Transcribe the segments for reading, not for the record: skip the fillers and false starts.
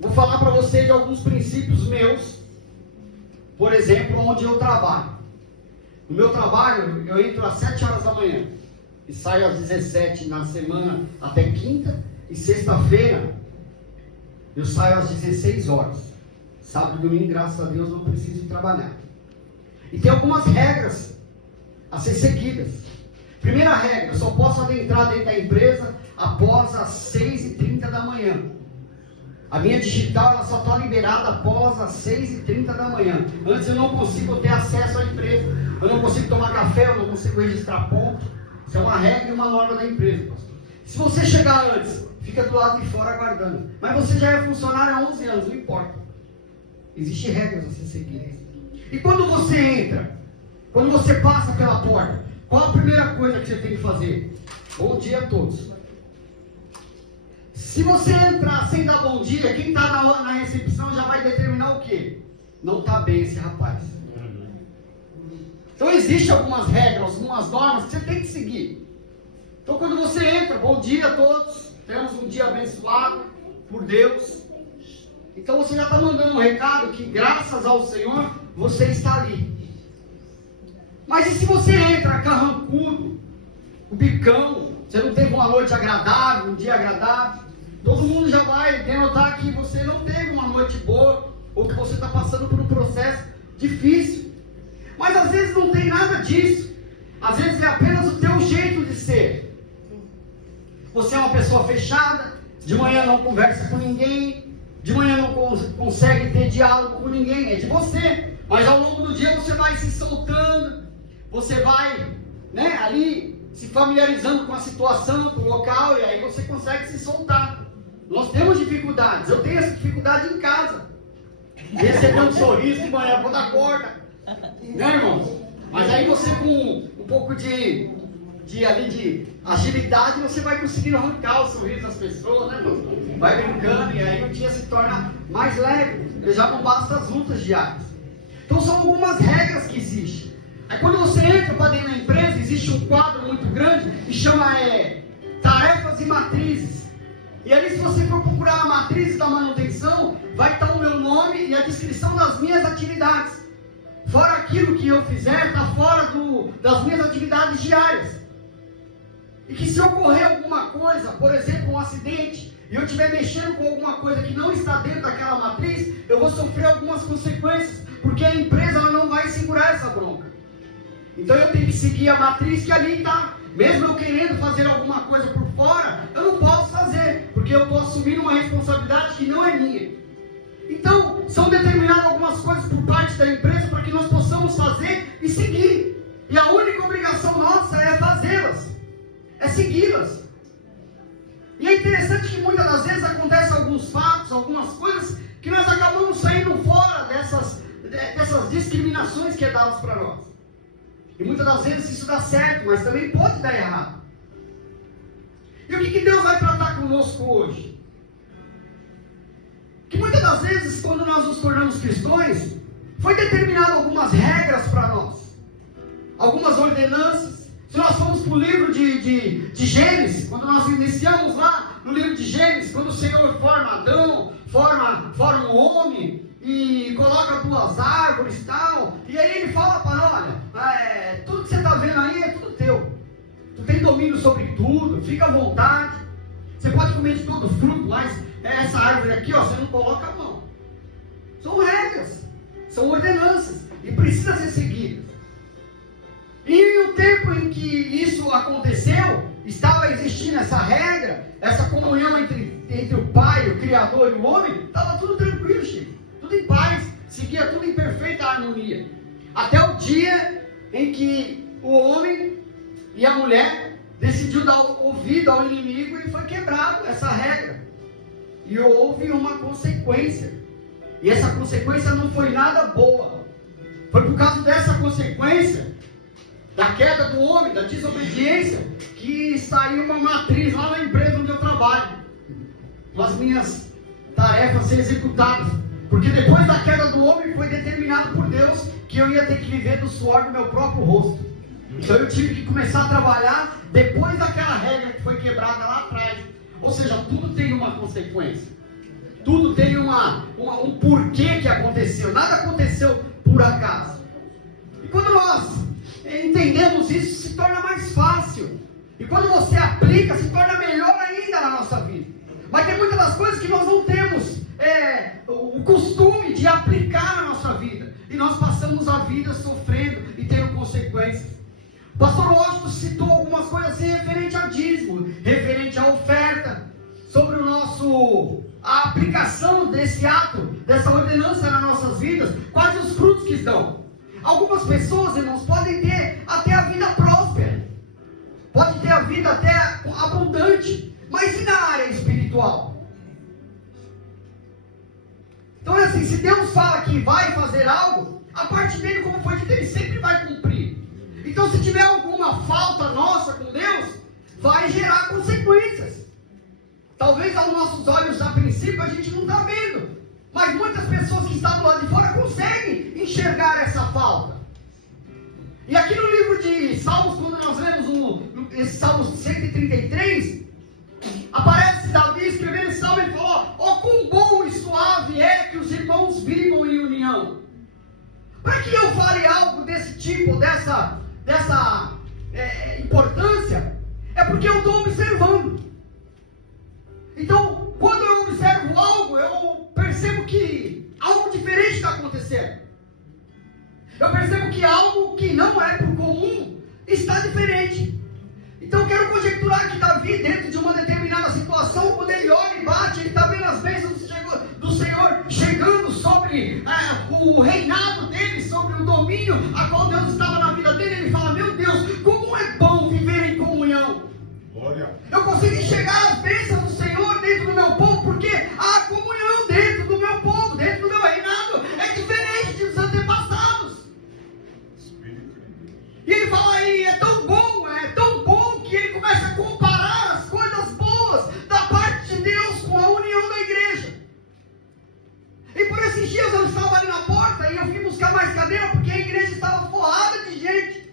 vou falar para você de alguns princípios meus, por exemplo, onde eu trabalho. No meu trabalho, eu entro às 7 horas da manhã e saio às 17 na semana até quinta, e sexta-feira eu saio às 16 horas. Sábado e domingo, graças a Deus, não preciso trabalhar. E tem algumas regras a ser seguidas. Primeira regra, eu só posso adentrar dentro da empresa após as 6h30 da manhã. A minha digital ela só está liberada após as 6h30 da manhã. Antes eu não consigo ter acesso à empresa. Eu não consigo tomar café, eu não consigo registrar ponto. Isso é uma regra e uma norma da empresa, pastor. Se você chegar antes, fica do lado de fora aguardando. Mas você já é funcionário há 11 anos, não importa. Existem regras a ser seguidas. E quando você entra, quando você passa pela porta, qual a primeira coisa que você tem que fazer? Bom dia a todos. Se você entrar sem dar bom dia, quem está na recepção já vai determinar o quê? Não está bem esse rapaz. Então existem algumas regras, algumas normas que você tem que seguir. Então quando você entra, bom dia a todos, temos um dia abençoado por Deus. Então você já está mandando um recado que graças ao Senhor você está ali. Mas e se você entra carrancudo, o bicão, você não teve uma noite agradável, um dia agradável, todo mundo já vai denotar que você não teve uma noite boa, ou que você está passando por um processo difícil. Mas às vezes não tem nada disso. Às vezes é apenas o teu jeito de ser. Você é uma pessoa fechada, de manhã não conversa com ninguém, de manhã não consegue ter diálogo com ninguém, é de você. Mas ao longo do dia você vai se soltando, você vai, ali se familiarizando com a situação, com o local, e aí você consegue se soltar. Nós temos dificuldades, eu tenho essa dificuldade em casa. Receber um sorriso de manhã quando acorda, né, irmãos? Mas aí você com um pouco de agilidade, você vai conseguindo arrancar o sorriso das pessoas, né, irmão? Vai brincando e aí o dia se torna mais leve, porque já não basta as lutas diárias. Então são algumas regras que existem. Aí quando você entra para dentro da empresa, existe um quadro muito grande que chama tarefas e matrizes. E ali, se você for procurar a matriz da manutenção, vai estar o meu nome e a descrição das minhas atividades. Fora aquilo que eu fizer, está fora das minhas atividades diárias. E que se ocorrer alguma coisa, por exemplo, um acidente, e eu estiver mexendo com alguma coisa que não está dentro daquela matriz, eu vou sofrer algumas consequências, porque a empresa ela não vai segurar essa bronca. Então eu tenho que seguir a matriz que ali está. Mesmo eu querendo fazer alguma coisa por fora, eu não posso fazer, porque eu estou assumindo uma responsabilidade que não é minha. Então, são determinadas algumas coisas por parte da empresa para que nós possamos fazer e seguir. E a única obrigação nossa é fazê-las, é segui-las. E é interessante que muitas das vezes acontecem alguns fatos, algumas coisas, que nós acabamos saindo fora dessas discriminações que é dadas para nós. E muitas das vezes isso dá certo, mas também pode dar errado. E o que Deus vai tratar conosco hoje? Que muitas das vezes, quando nós nos tornamos cristãos, foi determinado algumas regras para nós, algumas ordenanças. Se nós formos para o livro de Gênesis, quando nós iniciamos lá no livro de Gênesis, quando o Senhor forma Adão, forma um homem, e coloca duas árvores e tal, e aí ele fala para nós, olha, tudo que você está vendo aí é tudo teu, tu tem domínio sobre tudo, fica à vontade, você pode comer de todo fruto, mas essa árvore aqui, você não coloca a mão. São regras, são ordenanças, e precisa ser seguidas. E o tempo em que isso aconteceu, estava existindo essa regra, essa comunhão entre o Pai, o Criador e o homem, estava tudo tranquilo, Chico. Tudo em paz, seguia tudo em perfeita harmonia. Até o dia em que o homem e a mulher decidiu dar ouvido ao inimigo e foi quebrado essa regra. E houve uma consequência. E essa consequência não foi nada boa. Foi por causa dessa consequência, da queda do homem, da desobediência, que saiu uma matriz lá na empresa onde eu trabalho, com as minhas tarefas ser executadas. Porque depois da queda do homem foi determinado por Deus que eu ia ter que viver do suor do meu próprio rosto. Então eu tive que começar a trabalhar depois daquela regra que foi quebrada lá atrás. Ou seja, tudo tem uma consequência. Tudo tem um porquê que aconteceu. Nada aconteceu por acaso. E quando nós entendemos isso, se torna mais fácil. E quando você aplica, se torna melhor ainda na nossa vida. Mas tem muitas das coisas que nós não temos o costume de aplicar na nossa vida. E nós passamos a vida sofrendo e tendo consequências. O pastor Washington citou algumas coisas assim, referente a dízimo, referente à oferta, sobre a aplicação desse ato, dessa ordenança nas nossas vidas, quais os frutos que dão. Algumas pessoas, irmãos, podem ter até a vida próspera, pode ter a vida até abundante, mas e na área espiritual? Então é assim, se Deus fala que vai fazer algo, a parte dele, como foi dito, ele sempre vai cumprir. Então se tiver alguma falta nossa com Deus, vai gerar consequências. Talvez aos nossos olhos, a princípio, a gente não está vendo, mas muitas pessoas que estão do lado de fora conseguem enxergar essa falta. E aqui no livro de Salmos, quando nós lemos esse Salmo 133, aparece Davi escrevendo esse salmo, ele falou: ó, quão bom e suave é que os irmãos vivam em união. Para que eu fale algo desse tipo, dessa importância, é porque eu estou observando. Então, quando eu observo algo, eu percebo que algo diferente está acontecendo. Eu percebo que algo que não é por comum está diferente. Então eu quero conjecturar que Davi, dentro de uma determinada situação, quando ele olha e bate, ele está vendo as bênçãos do Senhor chegando sobre o reinado dele, sobre o domínio a qual Deus estava na vida dele. Ele fala: meu Deus, como é bom viver em comunhão. Glória. Eu consigo enxergar as bênçãos do Senhor dentro do meu povo, porque a comunhão dentro do meu povo, dentro do meu reinado, é diferente dos antepassados. E ele fala aí, é tão bom que ele começa a comparar as coisas boas da parte de Deus com a união da igreja. E por esses dias eu estava ali na porta e eu fui buscar mais cadeira, porque a igreja estava forrada de gente.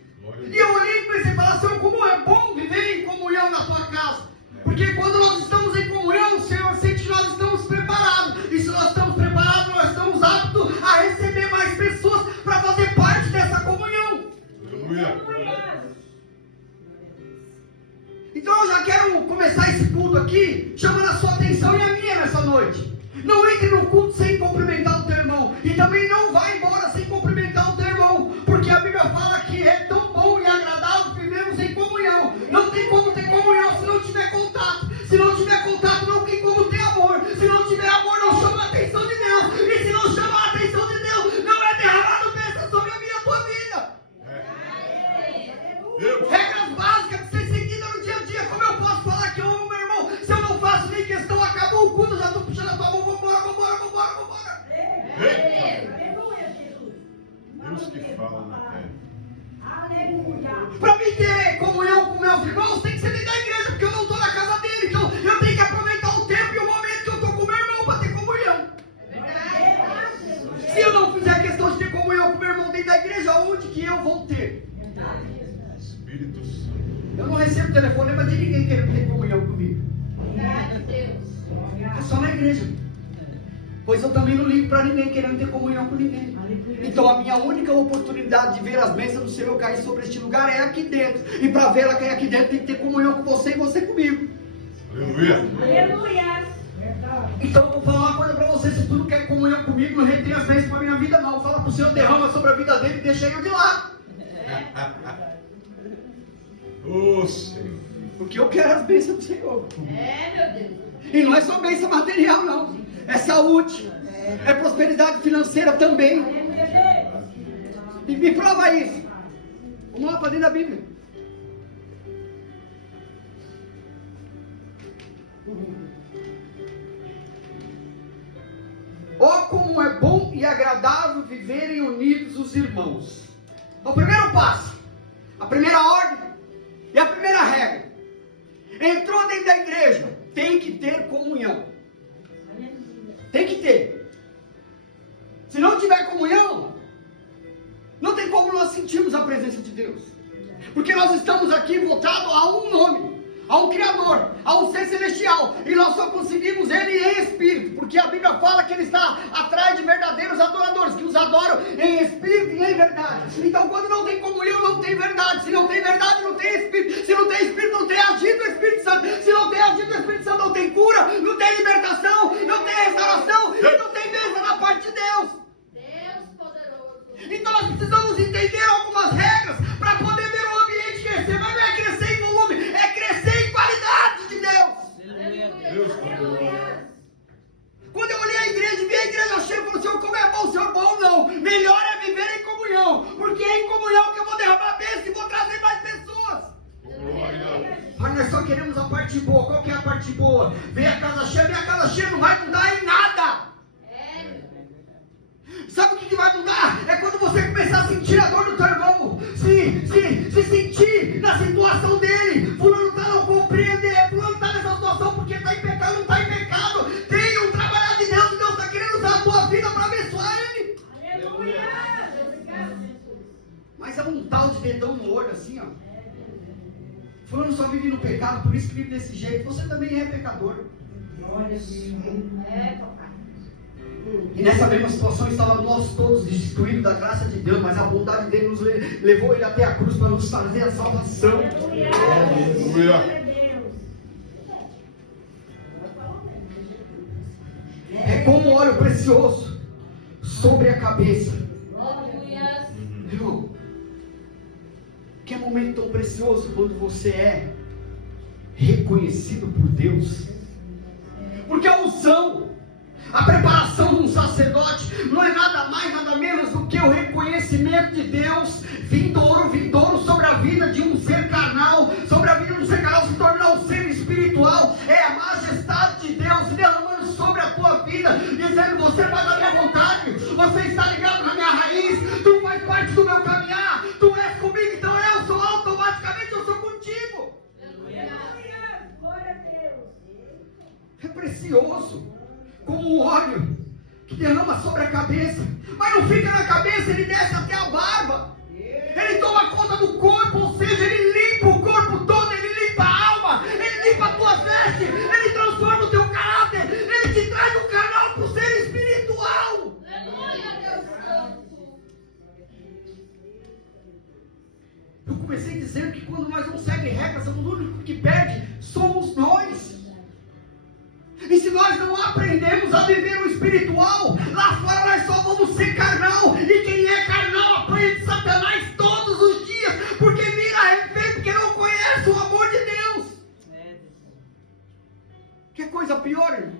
E eu olhei e pensei: Senhor, como é bom viver em comunhão na tua casa. Porque quando nós estamos em comunhão, o Senhor sente que nós estamos preparados. E se nós estamos preparados, nós estamos aptos a receber mais pessoas para fazer parte dessa comunhão. Então eu já quero começar esse culto aqui, chamando a sua atenção e a minha nessa noite. Não entre no culto sem cumprimentar o teu irmão. E também não vá embora sem cumprimentar o teu irmão. Porque a Bíblia fala que é tão bom e agradável vivermos em comunhão. Não tem como ter comunhão se não tiver contato. Se não tiver contato, não tem como ter amor. Se não tiver amor, não chama a atenção de Deus. E se não chama a atenção de Deus, não é derramado bênção sobre a minha e a tua vida. Regras básicas de ser seguida no dia a dia. Como eu posso falar que eu amo meu irmão se eu não faço nem questão? Acabou o culto, eu já estou puxando a tua mão. Vambora. Deus que fala na terra. Para mim ter comunhão com meus irmãos, tem que ser dentro da igreja, porque eu não estou na casa dele. Então eu tenho que aproveitar o tempo e o momento que eu estou com meu irmão para ter comunhão. Se eu não fizer questão de ter comunhão com meu irmão dentro da igreja, onde que eu vou ter? Espírito Santo. Eu não recebo telefonema de ninguém querendo ter comunhão comigo. É só na igreja. Pois eu também não ligo para ninguém querendo ter comunhão com ninguém. Então a minha única oportunidade de ver as bênçãos do Senhor cair sobre este lugar é aqui dentro. E para ver ela cair aqui dentro, tem que ter comunhão com você e você comigo. Aleluia. Então eu vou falar uma coisa para você: se tu não quer comunhão comigo, não retém as bênçãos para a minha vida, não. Fala para o Senhor, derrama sobre a vida dele e deixa eu de lado. Ô Senhor. Porque eu quero as bênçãos do Senhor. Meu Deus. E não é só bênção material, não. É saúde. É prosperidade financeira também. E me prova isso. Vamos lá para dentro da Bíblia. Oh, como é bom e agradável viverem unidos os irmãos. É o primeiro passo, a primeira ordem e a primeira regra. Entrou dentro da igreja, tem que ter comunhão. Tem que ter. Se não tiver comunhão, não tem como nós sentirmos a presença de Deus. Porque nós estamos aqui voltados a um nome, a um Criador, a um ser celestial. E nós só conseguimos Ele em espírito. Porque a Bíblia adoro em espírito e em verdade. Então quando não tem comunhão, não tem verdade. Se não tem verdade, não tem espírito. Se não tem espírito, não tem agido do Espírito Santo. Se não tem agido do Espírito Santo, não tem cura, não tem libertação, não tem restauração e não tem bênção da parte de Deus. Deus poderoso. Então nós precisamos entender algumas regras para poder ver o ambiente crescer. Mas não é crescer em volume, é crescer em qualidade de Deus. Deus poderoso. Quando eu olhei a igreja e vi a igreja cheia, eu falei, Senhor, como é bom, Senhor, bom não. Melhor é viver em comunhão, porque é em comunhão que eu vou derramar bênção e vou trazer mais pessoas. Glória. Mas nós só queremos a parte boa. Qual que é a parte boa? Ver a casa cheia, minha casa cheia não vai mudar em nada. Sabe o que vai mudar? É quando você começar a sentir a dor do teu irmão. Se sentir na situação dele. Fulano está não compreender. Fulano está nessa situação porque está em pecado, não está em pecado. Tem um trabalhar de Deus. Deus está querendo usar a tua vida para abençoar ele. Aleluia. Mas é um tal de dedão no olho assim, ó. Fulano só vive no pecado, por isso que vive desse jeito. Você também é pecador. E nessa mesma situação estávamos nós todos destituídos da graça de Deus, mas a bondade dele nos levou ele até a cruz para nos trazer a salvação. Aleluia. É como óleo precioso sobre a cabeça. Irmão, que momento tão precioso quando você é reconhecido por Deus. Porque a unção, a preparação de um sacerdote não é nada mais, nada menos do que o reconhecimento de Deus vindouro sobre a vida de um ser carnal, sobre a vida de um ser carnal se tornar um ser espiritual. É a majestade de Deus se derramando sobre a tua vida, dizendo: você faz a minha vontade, você está ligado na minha raiz, tu faz parte do meu caminhar, tu és comigo, então eu sou automaticamente, eu sou contigo. É precioso como o óleo que derrama sobre a cabeça, mas não fica na cabeça, ele desce até a barba, ele toma conta do corpo, ou seja, ele limpa o corpo todo, ele limpa a alma, ele limpa a tua veste, ele transforma o teu caráter, ele te traz o canal para o ser espiritual. Eu comecei dizendo que quando nós não seguimos regras, o único que perde somos nós. E se nós não aprendemos a viver o espiritual, lá fora nós só vamos ser carnal. E quem é carnal apanha de Satanás todos os dias, porque mira refém, porque não conhece o amor de Deus. Que coisa pior, irmão,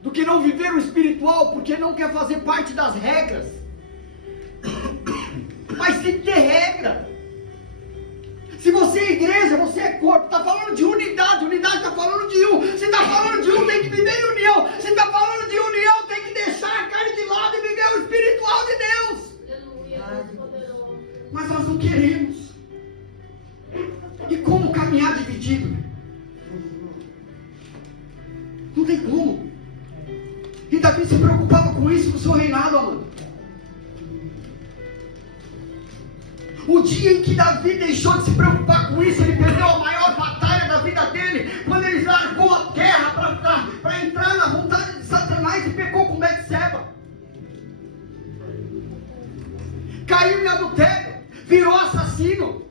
do que não viver o espiritual, porque não quer fazer parte das regras. Mas tem que ter regra. Se você é igreja, você é corpo. Está falando de unidade. Unidade está falando de um. Se está falando de um, tem que viver em união. Se está falando de união, tem que deixar a carne de lado e viver o espiritual de Deus. Mas nós não queremos. E como caminhar dividido? Não tem como. E Davi se preocupava com isso no seu reinado, amado. O dia em que Davi deixou de se preocupar com isso, ele perdeu a maior batalha da vida dele, quando ele largou a terra para entrar na vontade de Satanás e pecou com Betseba. Caiu em adultério, virou assassino.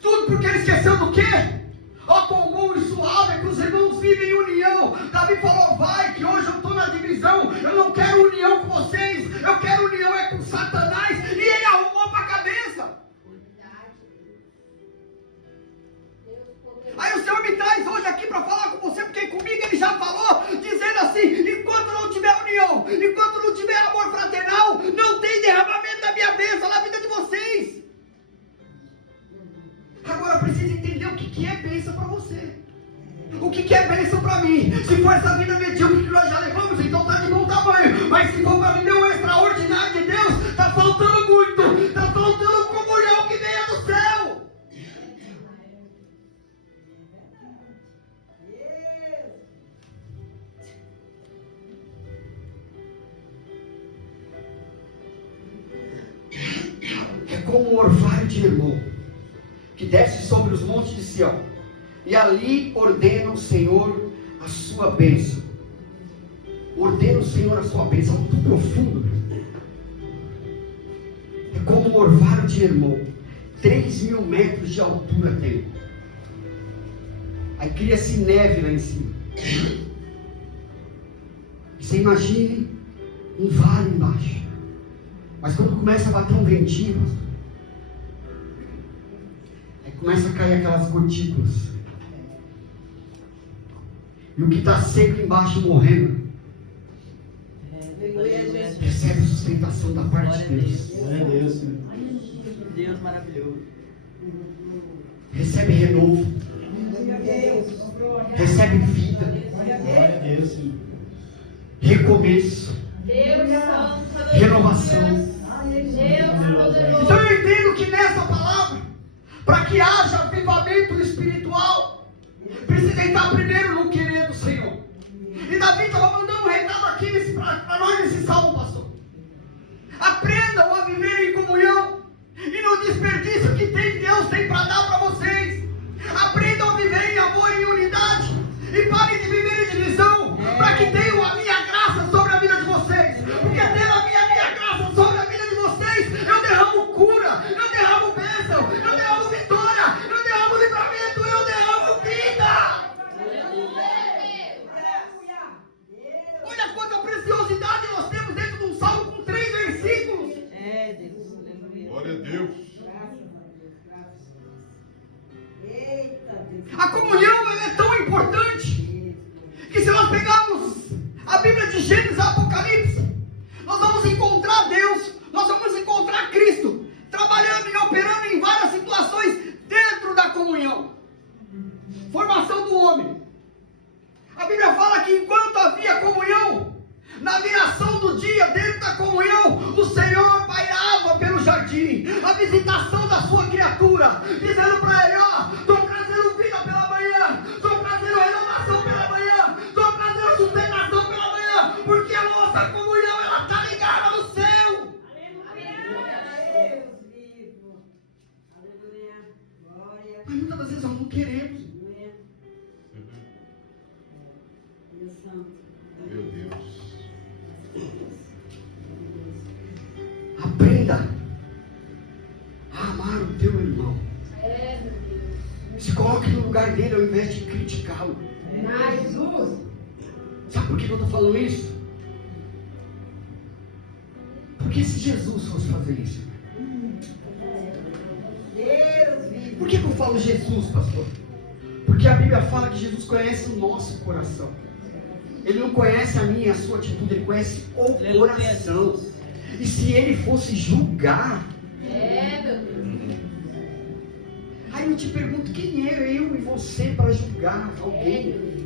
Tudo porque ele esqueceu do quê? Ó, quão bom e suave é que os irmãos vivem em união. Davi falou: vai, que hoje eu estou na divisão, eu não quero união com vocês, eu quero união é com Satanás. E ele arrumou para a cabeça. Aí o Senhor me traz hoje aqui para falar com você, porque comigo ele já falou, dizendo assim: enquanto não tiver união, enquanto não tiver amor fraternal, não tem derramamento da minha bênção na vida de vocês. Agora precisa entender o que é bênção para você, o que é bênção para mim. Se for essa vida medíocre que nós já levamos, então está de bom tamanho. Mas se for para viver o extraordinário de Deus, está faltando muito, está faltando comunhão que venha do céu. É como um orvalho de irmão que desce sobre os montes de Sião, e ali ordena o Senhor a sua bênção. Ordena o Senhor a sua bênção. Algo tão profundo. É como o orvalho de Hermon. 3.000 metros de altura tem. Aí cria-se neve lá em cima. Você imagine um vale embaixo. Mas quando começa a bater um ventinho, aí começa a cair aquelas gotículas. E o que está seco embaixo morrendo, recebe sustentação da parte de Deus. Deus maravilhoso. Recebe renovo. Recebe vida. Recomeço. Deus santo. Renovação. Deus poderoso. Então eu entendo que nessa palavra, para que haja avivamento espiritual, precisa entrar primeiro no querer do Senhor. E Davi estava mandando um recado aqui para nós nesse salmo, pastor. Aprendam a viver em comunhão e no desperdício que Deus tem para dar para vocês. Aprendam a viver em amor e em unidade. E parem de viver em divisão, para que tenham a minha graça sobre a vida de vocês. Porque tendo a minha graça sobre a vida de vocês, eu derramo cura, eu derramo bênção, eu derramo vitória, eu derramo livramento, eu derramo vida. Olha quanta preciosidade nós temos dentro de um salmo com 3 versículos. Deus, aleluia. Glória a Deus. A comunhão ela é tão importante que se nós pegarmos a Bíblia de Gênesis e Apocalipse, nós vamos encontrar Deus, nós vamos encontrar Cristo trabalhando e operando em várias situações dentro da comunhão. Formação do homem. A Bíblia fala que enquanto havia comunhão, na viração do dia, dentro da comunhão, o Senhor pairava pelo jardim, a visitação da sua criatura, dizendo para ele: ó, estou trazendo vida pela manhã, estou trazendo renovação pela manhã, estou trazendo sustentação pela manhã, porque a nossa comunhão, ela está ligada no céu. Mas muitas das vezes nós não queremos. Meu Deus. Aprenda a amar o teu irmão. Meu Deus. Se coloque no lugar dele ao invés de criticá-lo. Jesus. Sabe por que eu estou falando isso? Porque se Jesus fosse fazer isso, por que eu falo Jesus, pastor? Porque a Bíblia fala que Jesus conhece o nosso coração. Ele não conhece a minha e a sua atitude, ele conhece o coração. E se ele fosse julgar, Meu Deus. aí eu te pergunto, quem é eu e você para julgar alguém?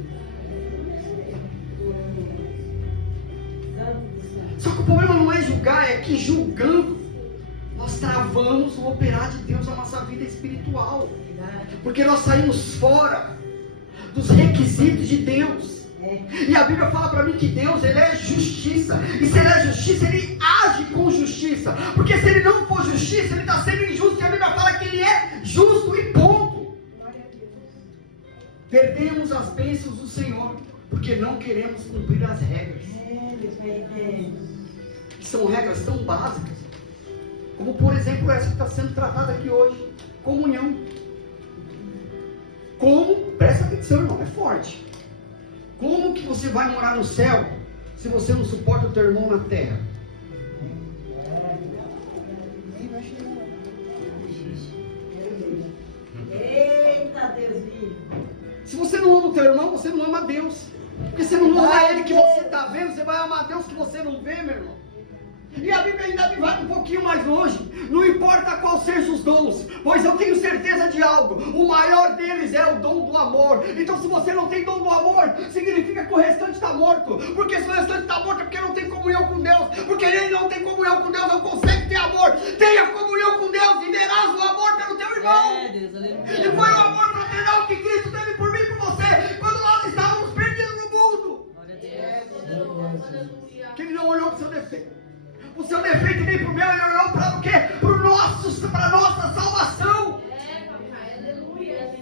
Só que o problema não é julgar, é que julgando nós travamos o operar de Deus na nossa vida espiritual. Porque nós saímos fora dos requisitos de Deus. E a Bíblia fala para mim que Deus, ele é justiça. E se ele é justiça, ele age com justiça. Porque se ele não for justiça, ele está sendo injusto. E a Bíblia fala que ele é justo e ponto. Perdemos as bênçãos do Senhor porque não queremos cumprir as regras. Que são regras tão básicas, como por exemplo essa que está sendo tratada aqui hoje: comunhão. Como, presta atenção, irmão, é forte. Como que você vai morar no céu se você não suporta o teu irmão na terra? Eita, Deus vivo. Se você não ama o teu irmão, você não ama Deus. Porque você não ama ele que você está vendo, você vai amar Deus que você não vê, meu irmão. E a Bíblia ainda vai um pouquinho mais longe. Não importa qual seja os dons, pois eu tenho certeza de algo: o maior deles é o dom do amor. Então se você não tem dom do amor, significa que o restante está morto. Porque se o restante está morto é porque não tem comunhão com Deus. Porque ele não tem comunhão com Deus, não consegue ter amor. Tenha comunhão com Deus e verás o amor pelo teu irmão. Deus, aleluia. E foi o amor fraternal que Cristo teve por mim e por você, quando nós estávamos perdidos no mundo. Glória a Deus. Que ele não olhou para o seu defeito. O seu defeito nem para o meu, ele olhou para o quê? Para a nossa salvação. Papai, aleluia.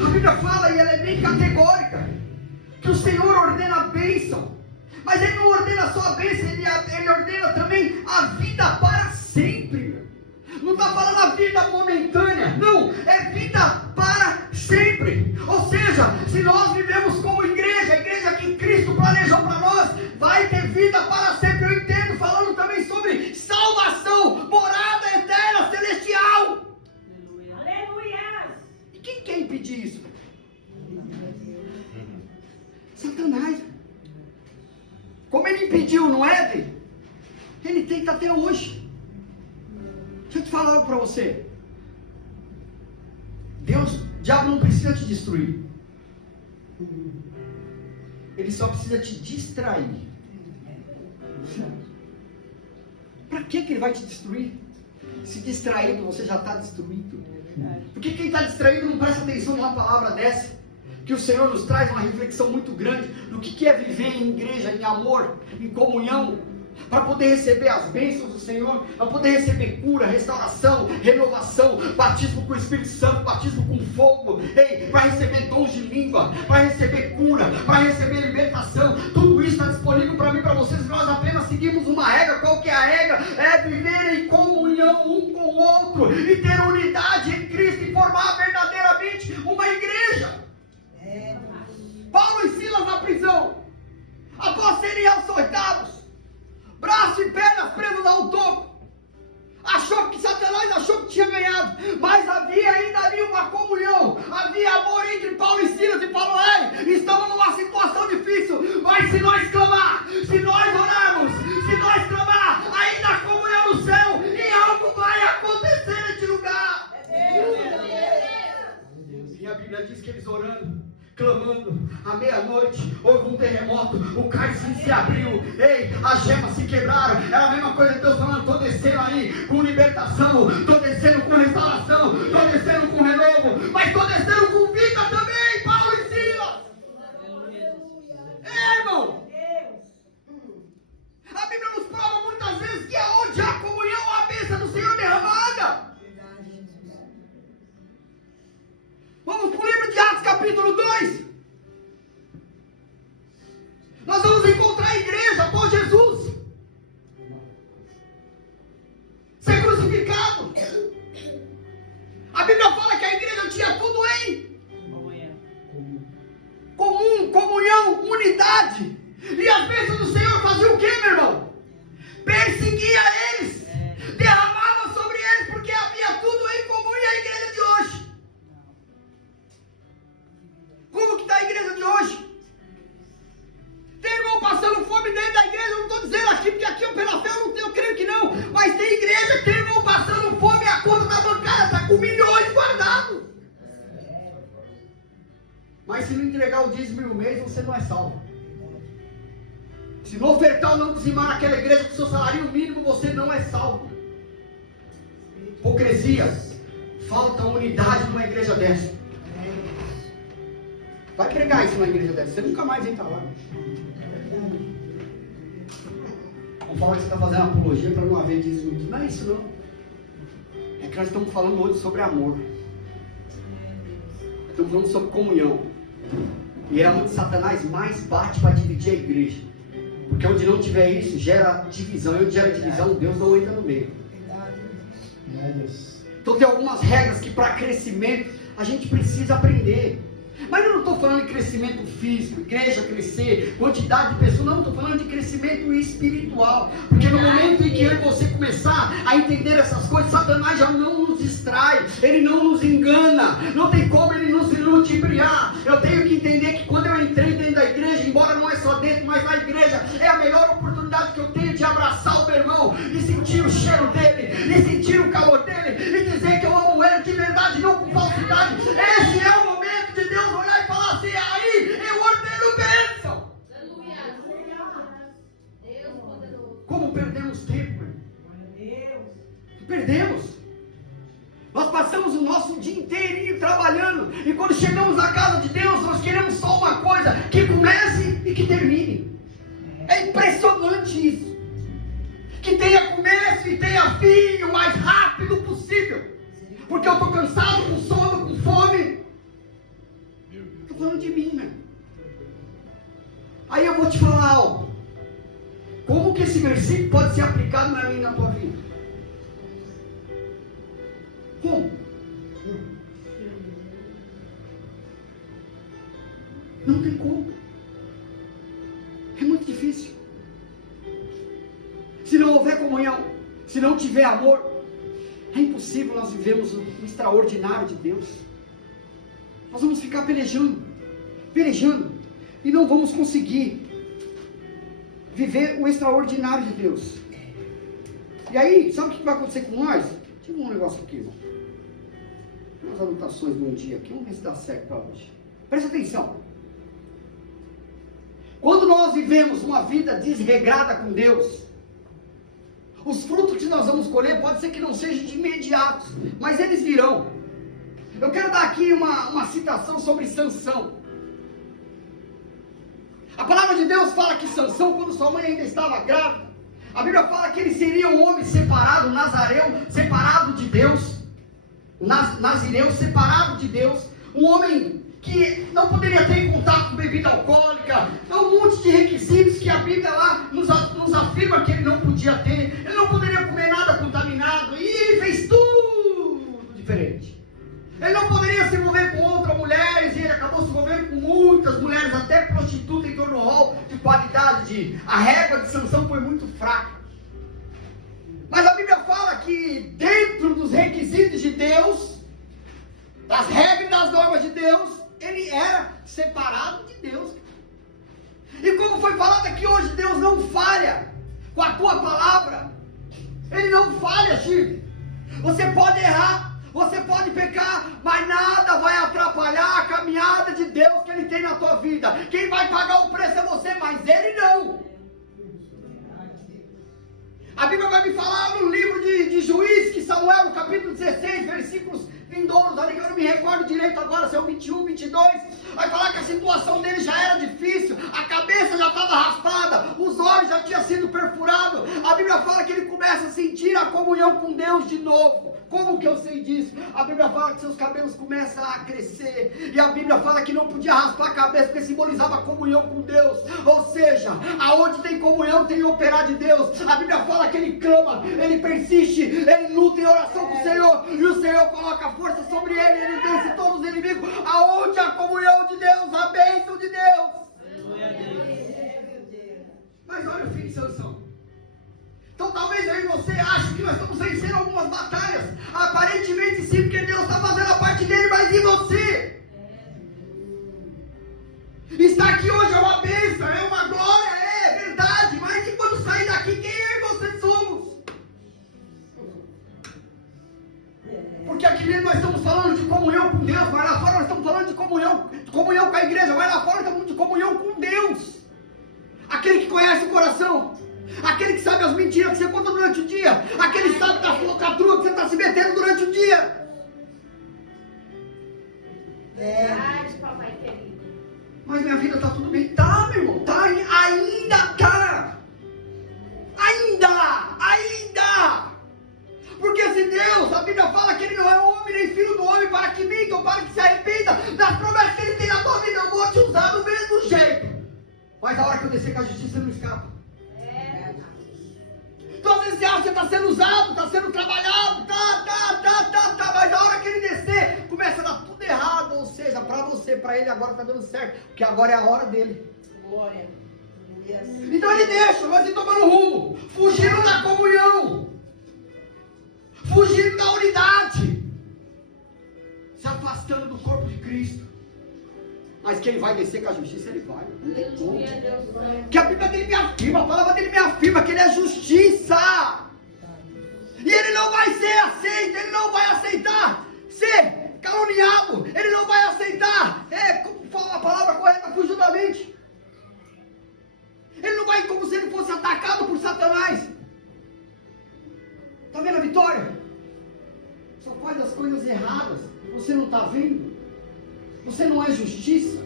A Bíblia Bíblia fala, e ela é bem categórica, que o Senhor ordena a bênção, mas Ele não ordena só a bênção, Ele ordena também a vida para sempre. Não está falando a vida momentânea, não, é vida para sempre. Ou seja, se nós vivemos como igreja, a igreja que Cristo planejou para nós, vai ter vida para sempre. Eu entendo, falando também sobre salvação, morada eterna, celestial. Aleluia. E quem quer impedir isso? Satanás. Como ele impediu no Éden, ele tenta até hoje. Deixa eu te falar algo para você. O diabo não precisa te destruir. Ele só precisa te distrair. Para que ele vai te destruir? Se distraindo, você já está destruído. Porque quem está distraído não presta atenção numa palavra dessa. Que o Senhor nos traz uma reflexão muito grande do que é viver em igreja, em amor, em comunhão, para poder receber as bênçãos do Senhor, para poder receber cura, restauração, renovação, batismo com o Espírito Santo, batismo com fogo, para receber dons de língua, para receber cura, para receber libertação. Tudo isso está disponível para mim e para vocês. Nós apenas seguimos uma regra. Qual que é a regra? É viver em comunhão um com o outro e ter unidade em Cristo e formar verdadeiramente uma igreja. Paulo e Silas na prisão, após serem açoitados, braço e pernas presos ao toco, Satanás achou que tinha ganhado, mas havia ainda ali uma comunhão, havia amor entre Paulo e Silas, e falou: ei, estamos numa situação difícil, mas se nós clamar, se nós orarmos, se nós clamar, ainda há comunhão no céu, e algo vai acontecer neste lugar. E a Bíblia diz que eles orando, clamando, à meia-noite, houve um terremoto, o cálice se abriu, as gemas se quebraram. Era a mesma coisa que Deus falando: estou descendo aí com libertação, estou descendo com restauração, estou descendo com renovo, mas estou descendo com vida também, Paulo e Silas. Irmão, a Bíblia nos prova muitas vezes que aonde há comunhão, há a bênção do Senhor derramada. Vamos para o livro de Atos, capítulo 2. Nós vamos encontrar a igreja após Jesus ser crucificado. A Bíblia fala que a igreja tinha tudo em comum, comunhão, unidade. E as bênçãos do Senhor faziam o que, meu irmão? Perseguia eles, derramava sobre eles, porque havia tudo em comum. E a igreja de hoje? Como que está a igreja de hoje? Tem irmão passando fome dentro da igreja. Eu não estou dizendo aqui, porque aqui pela fé eu creio que não. Mas tem igreja que tem irmão passando fome e a conta da bancada está com milhões guardados. Mas se não entregar o dízimo no mês, você não é salvo. Se não ofertar ou não dizimar naquela igreja com seu salário mínimo, você não é salvo. Hipocrisia. Falta unidade numa igreja dessa. Vai pregar isso na igreja dessa, você nunca mais entra lá. Vamos falar que você está fazendo apologia para não haver dízimo. Não é isso não. É que nós estamos falando hoje sobre amor. Estamos falando sobre comunhão. E é onde Satanás mais bate para dividir a igreja. Porque onde não tiver isso, gera divisão. E onde gera divisão, Deus não entra no meio. Então tem algumas regras que para crescimento a gente precisa aprender. Mas eu não estou falando de crescimento físico, igreja crescer, quantidade de pessoas, não, estou falando de crescimento espiritual. Porque no momento em que eu e você começar a entender essas coisas, Satanás já não nos distrai, ele não nos engana, não tem como ele nos ludibriar. Eu tenho que entender que quando eu entrei dentro da igreja, embora não é só dentro, mas na igreja é a melhor oportunidade que eu tenho de abraçar o meu irmão e sentir o cheiro dele, e sentir o calor dele, e dizer que eu amo ele de verdade, não com falsidade. Esse é o momento de Deus olhar e falar assim: aí eu ordeno bênção. Aleluia. Deus poderoso. Como perdemos tempo, irmão? Perdemos. Nós passamos o nosso dia inteirinho trabalhando, e quando chegamos na casa de Deus, nós queremos só uma coisa: que comece e que termine. É impressionante isso. Que tenha começo e tenha fim o mais rápido possível. Porque eu estou cansado, com sono, com fome. dentro de mim, né? Aí eu vou te falar algo. Como que esse versículo pode ser aplicado na minha e na tua vida? Como? Não tem como. É muito difícil. Se não houver comunhão, se não tiver amor, é impossível nós vivemos o extraordinário de Deus. Nós vamos ficar pelejando, e não vamos conseguir viver o extraordinário de Deus. E aí, sabe o que vai acontecer com nós? Tive um negócio aqui, irmão. Umas anotações de um dia aqui, vamos ver se dá certo para hoje. Presta atenção. Quando nós vivemos uma vida desregrada com Deus, os frutos que nós vamos colher, pode ser que não sejam de imediato, mas eles virão. Eu quero dar aqui uma citação sobre Sansão. A palavra de Deus fala que Sansão, quando sua mãe ainda estava grávida, a Bíblia fala que ele seria um homem separado, nazareu, separado de Deus, nazireu, separado de Deus, um homem que não poderia ter contato com bebida alcoólica, um monte de requisitos que a Bíblia lá nos afirma que ele não podia ter, ele não poderia comer nada contaminado, e ele fez tudo diferente. Ele não poderia se envolver com outras mulheres, e ele acabou se envolvendo com muitas mulheres, até prostitutas, em torno do rol de qualidade. A régua de Sansão foi muito fraca. Mas a Bíblia fala que dentro dos requisitos de Deus, das regras e das normas de Deus, ele era separado de Deus. E como foi falado aqui hoje, Deus não falha com a tua palavra. Ele não falha, Chico. Você pode errar, você pode pecar, mas nada vai atrapalhar a caminhada de Deus que Ele tem na tua vida. Quem vai pagar o preço é você, mas Ele não. A Bíblia vai me falar no livro de Juízes, que Samuel, no capítulo 16, versículos vindouros, ali que eu não me recordo direito agora, se é o 21, 22, vai falar que a situação dele já era difícil, a cabeça já estava raspada, os olhos já tinham sido perfurados. A Bíblia fala que ele começa a sentir a comunhão com Deus de novo. Como que eu sei disso? A Bíblia fala que seus cabelos começam a crescer, e a Bíblia fala que não podia raspar a cabeça, porque simbolizava a comunhão com Deus. Ou seja, aonde tem comunhão tem o operar de Deus. A Bíblia fala que ele clama, ele persiste, ele luta em oração com o Senhor, e o Senhor coloca força sobre ele, ele vence todos os inimigos. Aonde a comunhão de Deus, a bênção de Deus. Mas olha o fim de Sansão. Então talvez eu e você ache que nós estamos vencendo algumas batalhas. Aparentemente sim, porque Deus está fazendo a parte dele, mas e você? Estar aqui hoje é uma bênção, é uma glória, é verdade. Mas e quando sair daqui, quem eu e você somos? Porque aqui dentro nós estamos falando de comunhão com Deus, mas lá fora nós estamos falando de comunhão com a igreja, mas lá fora nós estamos de comunhão com Deus. Aquele que conhece o coração. Aquele que sabe as mentiras que você conta durante o dia. Aquele que sabe da falcatrua que você está se metendo durante o dia. Verdade, papai querido. Mas minha vida está tudo bem. Tá, meu irmão. Tá, ainda tá. Ainda. Porque se Deus, a Bíblia fala que Ele não é homem nem filho do homem para que minta ou para que se arrependa das promessas que Ele tem na tua vida. Eu vou te usar do mesmo jeito. Mas a hora que eu descer com a justiça, não escapa. Então às vezes você acha que você está sendo usado, está sendo trabalhado, mas a hora que ele descer, começa a dar tudo errado, ou seja, para você, para ele agora está dando certo, porque agora é a hora dele. Glória. Então ele deixa, vai se tomando rumo, fugindo da comunhão, fugindo da unidade, se afastando do corpo de Cristo. Mas que ele vai descer com a justiça, ele vai. Não tem como. Que a Bíblia dele me afirma, a palavra dele me afirma que ele é justiça. E ele não vai ser aceito, ele não vai aceitar ser caluniado, ele não vai aceitar, como fala a palavra correta, fujudamente. Ele não vai como se ele fosse atacado por Satanás. Está vendo a vitória? Só faz as coisas erradas, você não está vendo? Você não é justiça.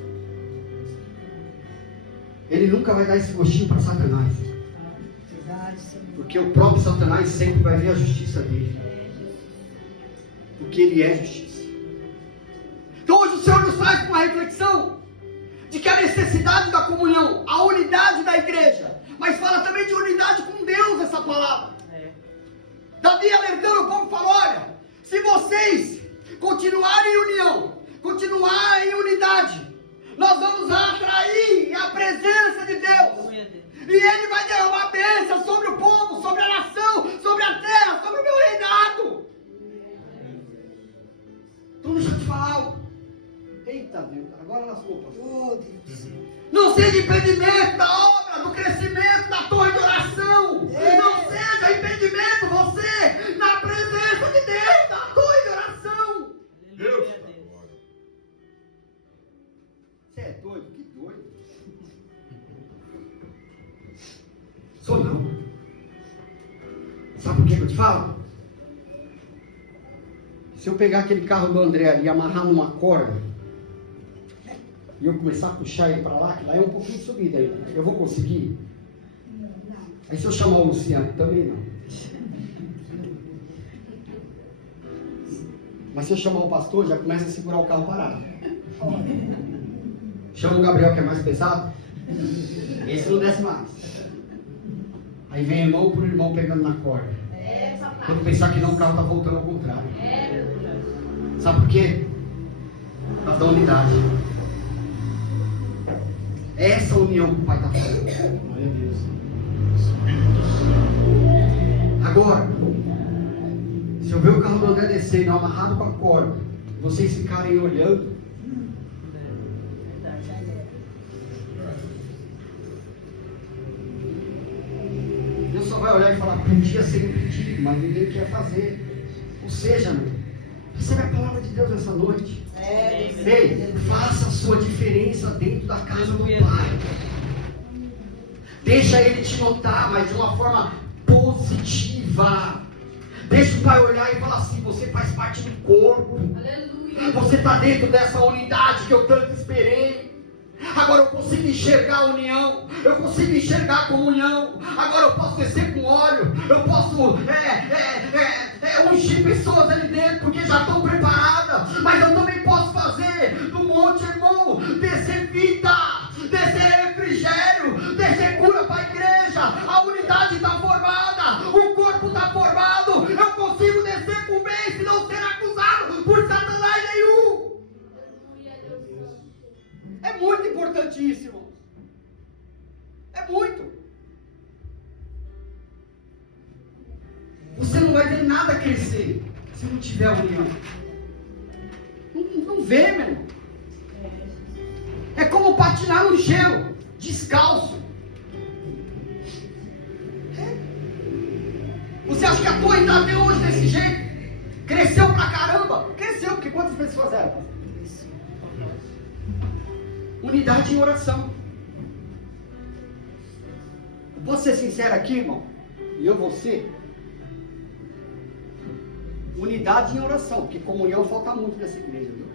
Ele nunca vai dar esse gostinho para Satanás. Porque o próprio Satanás sempre vai ver a justiça dele. Porque ele é justiça. Então hoje o Senhor nos traz uma reflexão de que a necessidade da comunhão, a unidade da igreja, mas fala também de unidade com Deus essa palavra. Davi alertando o povo, falou: olha, se vocês continuarem em união, continuarem em unidade, nós vamos atrair a presença de Deus. E Ele vai derramar bênção sobre o povo, sobre a nação, sobre a terra, sobre o meu reinado. Então deixa eu te falar algo. Eita Deus, agora lascou, pastor. Não seja impedimento da obra, do crescimento da torre de oração. Não seja impedimento você na presença de Deus, da torre de oração. Deus. Você é doido? Que doido. Sou não. Sabe por que eu te falo? Se eu pegar aquele carro do André ali e amarrar numa corda, e eu começar a puxar ele para lá, que daí é um pouquinho de subida ainda, né? Eu vou conseguir? Aí se eu chamar o Luciano, também não. Mas se eu chamar o pastor, já começa a segurar o carro parado. Chama o Gabriel, que é mais pesado. Esse não desce mais. Aí vem irmão por irmão pegando na corda. Quando pensar que não, o carro está voltando ao contrário. Sabe por quê? Por causa da unidade. É essa união que o Pai está fazendo. Agora, se eu ver o carro do André descer e não amarrado com a corda, vocês ficarem olhando, Deus só vai olhar e falar: podia ser impedido, mas ninguém quer fazer. Ou seja, receba a palavra de Deus essa noite. Ei, faça a sua diferença dentro da casa do Pai. Deixa Ele te notar, mas de uma forma positiva. Deixa o Pai olhar e falar assim: você faz parte do corpo. Aleluia. Você está dentro dessa unidade que eu tanto esperei. Agora eu consigo enxergar a união, eu consigo enxergar a comunhão. Agora eu posso descer com óleo, eu posso ungir pessoas ali dentro, porque já estão preparadas. Mas eu também posso fazer do monte, irmão, descer vida, descer refrigério, descer cura para a igreja. A unidade está formada, o corpo está formado. Eu consigo descer com bem, se não ser acusado por Satanás nenhum. É muito importantíssimo. É muito. Você não vai ver nada crescer se não tiver união. Não vê, meu irmão. É como patinar no gelo, descalço. Você acha que a torre está até hoje desse jeito? Cresceu pra caramba? Cresceu, porque quantas pessoas eram? Unidade em oração. Posso ser sincero aqui, irmão? E eu vou ser. Unidade em oração, porque comunhão falta muito nessa igreja, viu?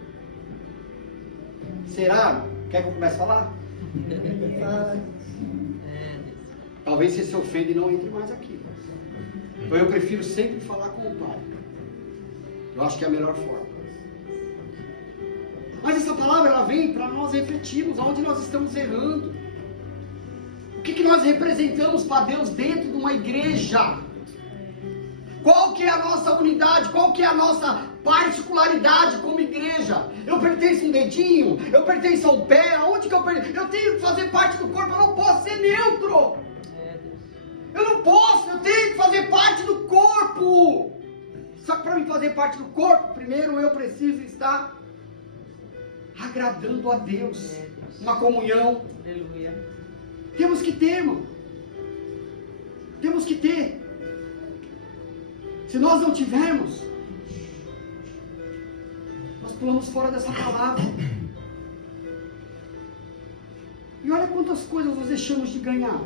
Será? Quer que eu comece a falar? Talvez você se ofenda e não entre mais aqui. Então eu prefiro sempre falar com o Pai. Eu acho que é a melhor forma. Mas essa palavra, ela vem para nós refletirmos aonde nós estamos errando. O que nós representamos para Deus dentro de uma igreja? Qual que é a nossa unidade? Qual que é a nossa particularidade como igreja? Eu pertenço a um dedinho? Eu pertenço a um pé? Aonde que eu pertenço? Eu tenho que fazer parte do corpo, eu não posso ser neutro. Eu não posso, eu tenho que fazer parte do corpo. Só que para mim fazer parte do corpo, primeiro eu preciso estar agradando a Deus. Uma comunhão. Aleluia. Temos que ter, irmão. Temos que ter. Se nós não tivermos, nós pulamos fora dessa palavra. E olha quantas coisas nós deixamos de ganhar.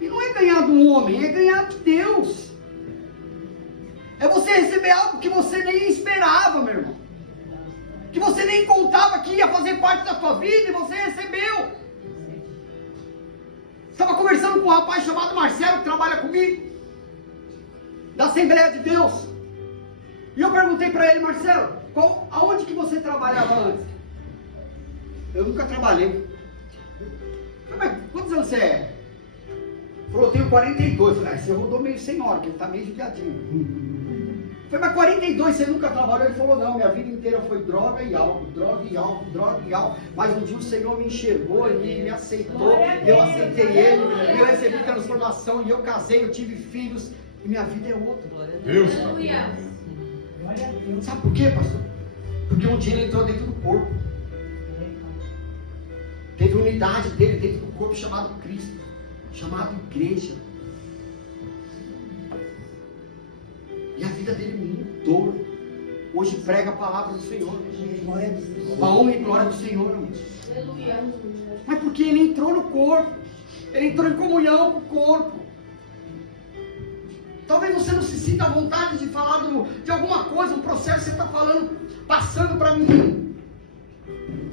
E não é ganhar do homem, é ganhar de Deus. É você receber algo que você nem esperava, meu irmão. Que você nem contava que ia fazer parte da sua vida e você recebeu. Estava conversando com um rapaz chamado Marcelo, que trabalha comigo, da Assembleia de Deus. E eu perguntei para ele: Marcelo, aonde que você trabalhava antes? Eu nunca trabalhei. Mas quantos anos você é? Falou, eu tenho 42. Falei, você rodou meio sem hora, que ele está meio judiadinho. Falei, mas 42 você nunca trabalhou? Ele falou, não, minha vida inteira foi droga e álcool, droga e álcool, droga e álcool. Mas um dia o Senhor me enxergou e me aceitou, e eu aceitei Ele, e eu recebi transformação, e eu casei, eu tive filhos, e minha vida é outra. Deus. Sabe por quê, pastor? Porque um dia ele entrou dentro do corpo. Teve unidade dele dentro do corpo chamado Cristo, chamado igreja. E a vida dele mudou. Hoje prega a palavra do Senhor. A honra e glória do Senhor, irmãos. Mas porque ele entrou no corpo. Ele entrou em comunhão com o corpo. Talvez você não se sinta à vontade de falar de alguma coisa, um processo que você está falando, passando para mim.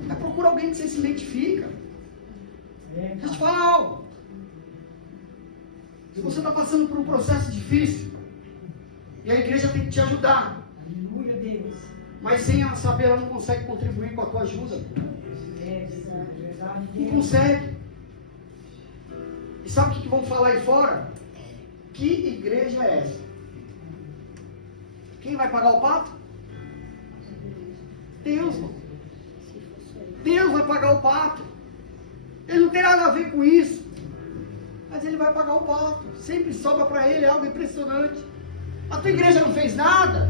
Mas procura alguém que você se identifica. Deixa eu te falar algo. Se você está passando por um processo difícil, e a igreja tem que te ajudar. Aleluia, Deus. Mas sem ela saber, ela não consegue contribuir com a tua ajuda. Não consegue. E sabe o que vão falar aí fora? Que igreja é essa? Quem vai pagar o pato? Deus, irmão. Deus vai pagar o pato. Ele não tem nada a ver com isso. Mas ele vai pagar o pato. Sempre sobra para ele, é algo impressionante. A tua igreja não fez nada?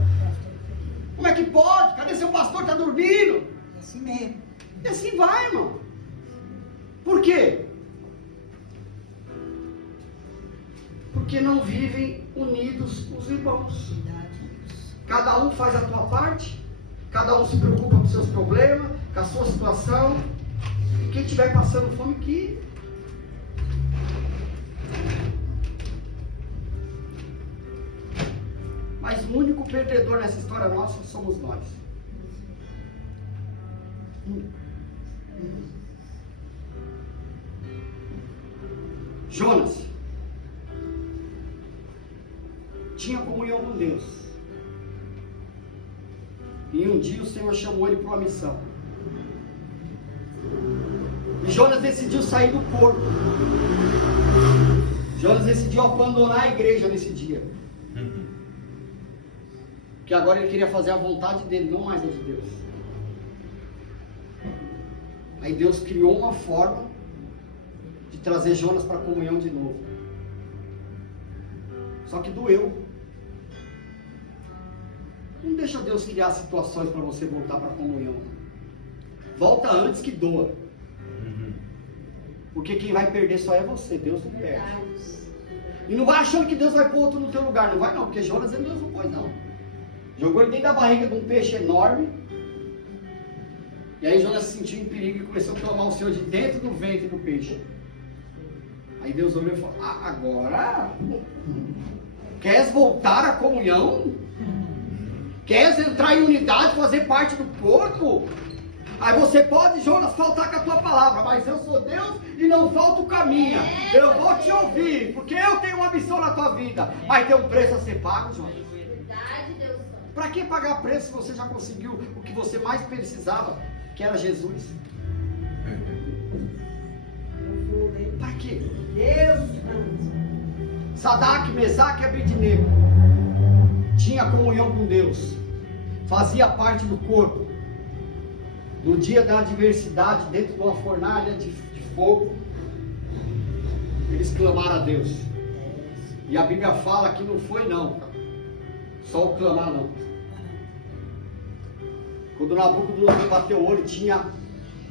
Como é que pode? Cadê seu pastor? Está dormindo? É assim mesmo. E assim vai, irmão. Por quê? Porque não vivem unidos os irmãos. Cada um faz a tua parte. Cada um se preocupa com os seus problemas, com a sua situação. E quem estiver passando fome aqui, mas o único perdedor nessa história nossa somos nós. Jonas tinha comunhão com Deus. E um dia o Senhor chamou ele para uma missão. E Jonas decidiu sair do corpo. Jonas decidiu abandonar a igreja nesse dia. Porque agora ele queria fazer a vontade dele, não mais a de Deus. Aí Deus criou uma forma de trazer Jonas para a comunhão de novo. Só que doeu. Não deixa Deus criar situações para você voltar para a comunhão. Volta antes que doa. Porque quem vai perder só é você, Deus não perde. E não vai achando que Deus vai pôr outro no teu lugar. Não vai não, porque Jonas Deus não pôs não. Jogou ele dentro da barriga de um peixe enorme. E aí Jonas se sentiu em perigo e começou a clamar o Senhor de dentro do ventre do peixe. Aí Deus olhou e falou, agora queres voltar à comunhão? Queres entrar em unidade, fazer parte do corpo? Aí você pode, Jonas, faltar com a tua palavra, mas eu sou Deus e não falto com a minha. Eu vou te ouvir, porque eu tenho uma missão na tua vida. Mas tem um preço a ser pago, Jonas. Para que pagar preço se você já conseguiu o que você mais precisava, que era Jesus? Para quê? Deus. Sadraque, Mesaque e Abednego tinha comunhão com Deus, fazia parte do corpo. No dia da adversidade, dentro de uma fornalha de fogo, eles clamaram a Deus. E a Bíblia fala que não foi não, só o clamar não. Quando Nabucodonosor bateu o olho, tinha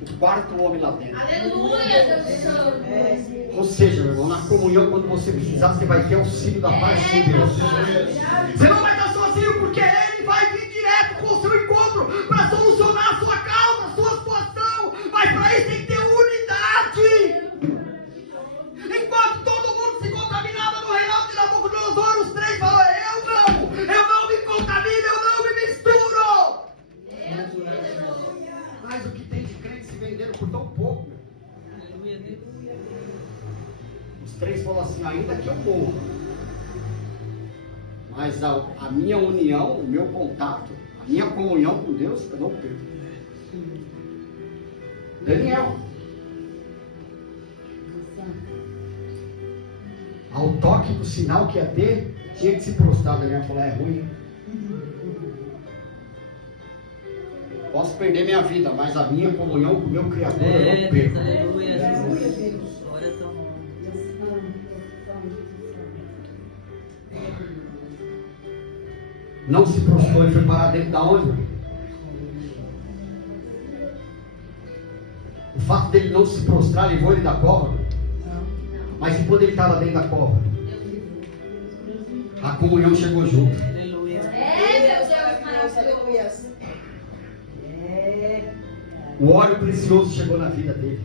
o quarto homem lá dentro. Aleluia, Deus do céu. Ou seja, meu irmão, na comunhão, quando você precisar, você vai ter auxílio da parte de Deus. Você não vai estar sozinho, porque Ele vai vir direto com o seu encontro para solucionar a sua causa, a sua situação. Mas para isso tem que ter unidade. Enquanto todo mundo se contaminava no reinado de Nabucodonosor, os três falaram, eu não me contamino, eu não me misturo. Mas o que tem de crente se vendendo por tão pouco, meu? Os três falaram assim, ainda que eu morra, mas a minha união, o meu contato, a minha comunhão com Deus, eu não perco. Daniel. Ao toque do sinal que ia ter, tinha que se prostrar. Daniel falou, é ruim. Posso perder minha vida, mas a minha comunhão com o meu Criador eu não perco. Aleluia. Aleluia, Deus. Glória a teu nome. Não se prostrou e foi parar dentro da onde? O fato dele não se prostrar levou ele da cova. Mas e quando ele estava dentro da cova? A comunhão chegou junto. Aleluia. É, meu Deus maravilhoso. Aleluia. É. O óleo precioso chegou na vida dele.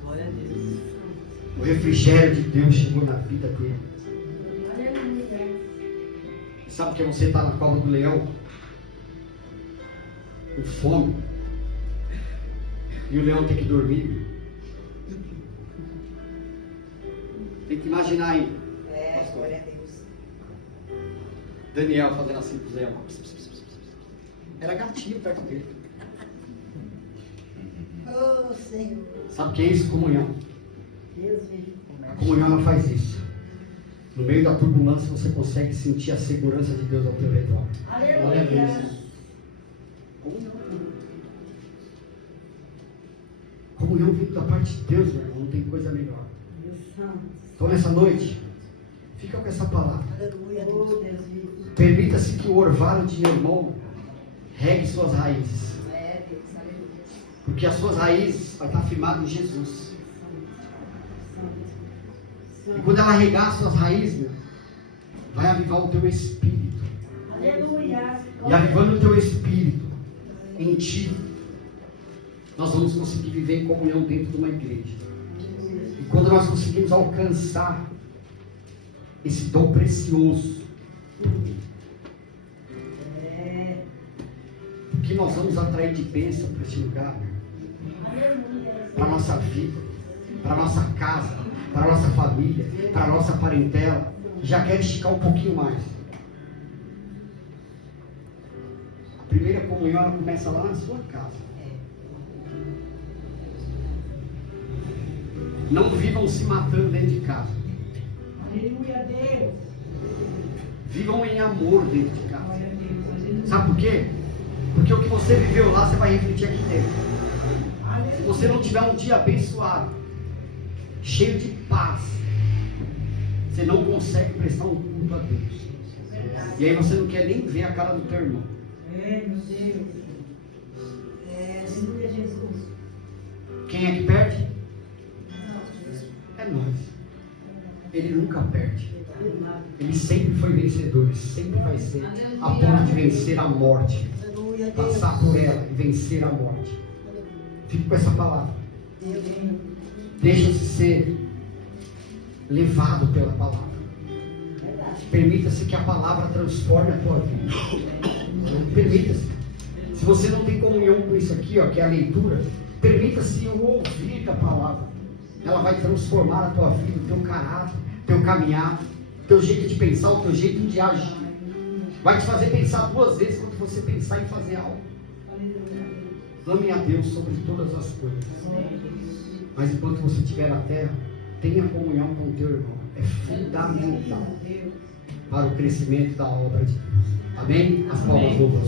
Glória a Deus. O refrigério de Deus chegou na vida dele. Sabe que você está na cova do leão? Com fome. E o leão tem que dormir. Tem que imaginar aí. É, glória a Deus. Daniel fazendo assim com o leão. Era gatinho perto dele. Oh, Senhor. Sabe o que é isso? Comunhão. Deus me A comunhão ela faz isso. No meio da turbulência você consegue sentir a segurança de Deus ao teu redor. Glória a Deus. Comunhão. Comunhão vindo da parte de Deus, meu irmão. Não tem coisa melhor. Então nessa noite, fica com essa palavra. Aleluia, Deus. Permita-se que o orvalho de meu irmão regue suas raízes. É, Deus. Aleluia. Porque as suas raízes vai estar firmadas em Jesus. E quando ela regar suas raízes, meu, vai avivar o teu espírito. Aleluia. E avivando o teu espírito em ti, nós vamos conseguir viver em comunhão dentro de uma igreja. E quando nós conseguimos alcançar esse dom precioso, o que nós vamos atrair de bênção para esse lugar, para a nossa vida, para a nossa casa, para a nossa família, para a nossa parentela, já quer esticar um pouquinho mais. A primeira comunhão ela começa lá na sua casa. Não vivam se matando dentro de casa. Aleluia, Deus. Vivam em amor dentro de casa. Glória a Deus. Sabe por quê? Porque o que você viveu lá, você vai refletir aqui dentro. Se Aleluia. você não tiver um dia abençoado, cheio de paz, você não consegue prestar um culto a Deus. E aí você não quer nem ver a cara do teu irmão. É, meu Deus. É, aleluia, Jesus. Quem é que perde? É nós. Ele nunca perde. Ele sempre foi vencedor, sempre vai ser, a ponto de vencer a morte, Aleluia, Deus. passar por ela e vencer a morte. Fique com essa palavra. Deixa-se ser levado pela palavra. Permita-se que a palavra transforme a tua vida. Permita-se. Se você não tem comunhão com isso aqui, ó, que é a leitura, permita-se ouvir da palavra. Ela vai transformar a tua vida, o teu caráter, o teu caminhar, o teu jeito de pensar, o teu jeito de agir. Vai te fazer pensar duas vezes quando você pensar em fazer algo. Ame a Deus sobre todas as coisas. Mas enquanto você estiver na terra, tenha comunhão com o teu irmão. É fundamental para o crescimento da obra de Deus. Amém? As palmas louvam.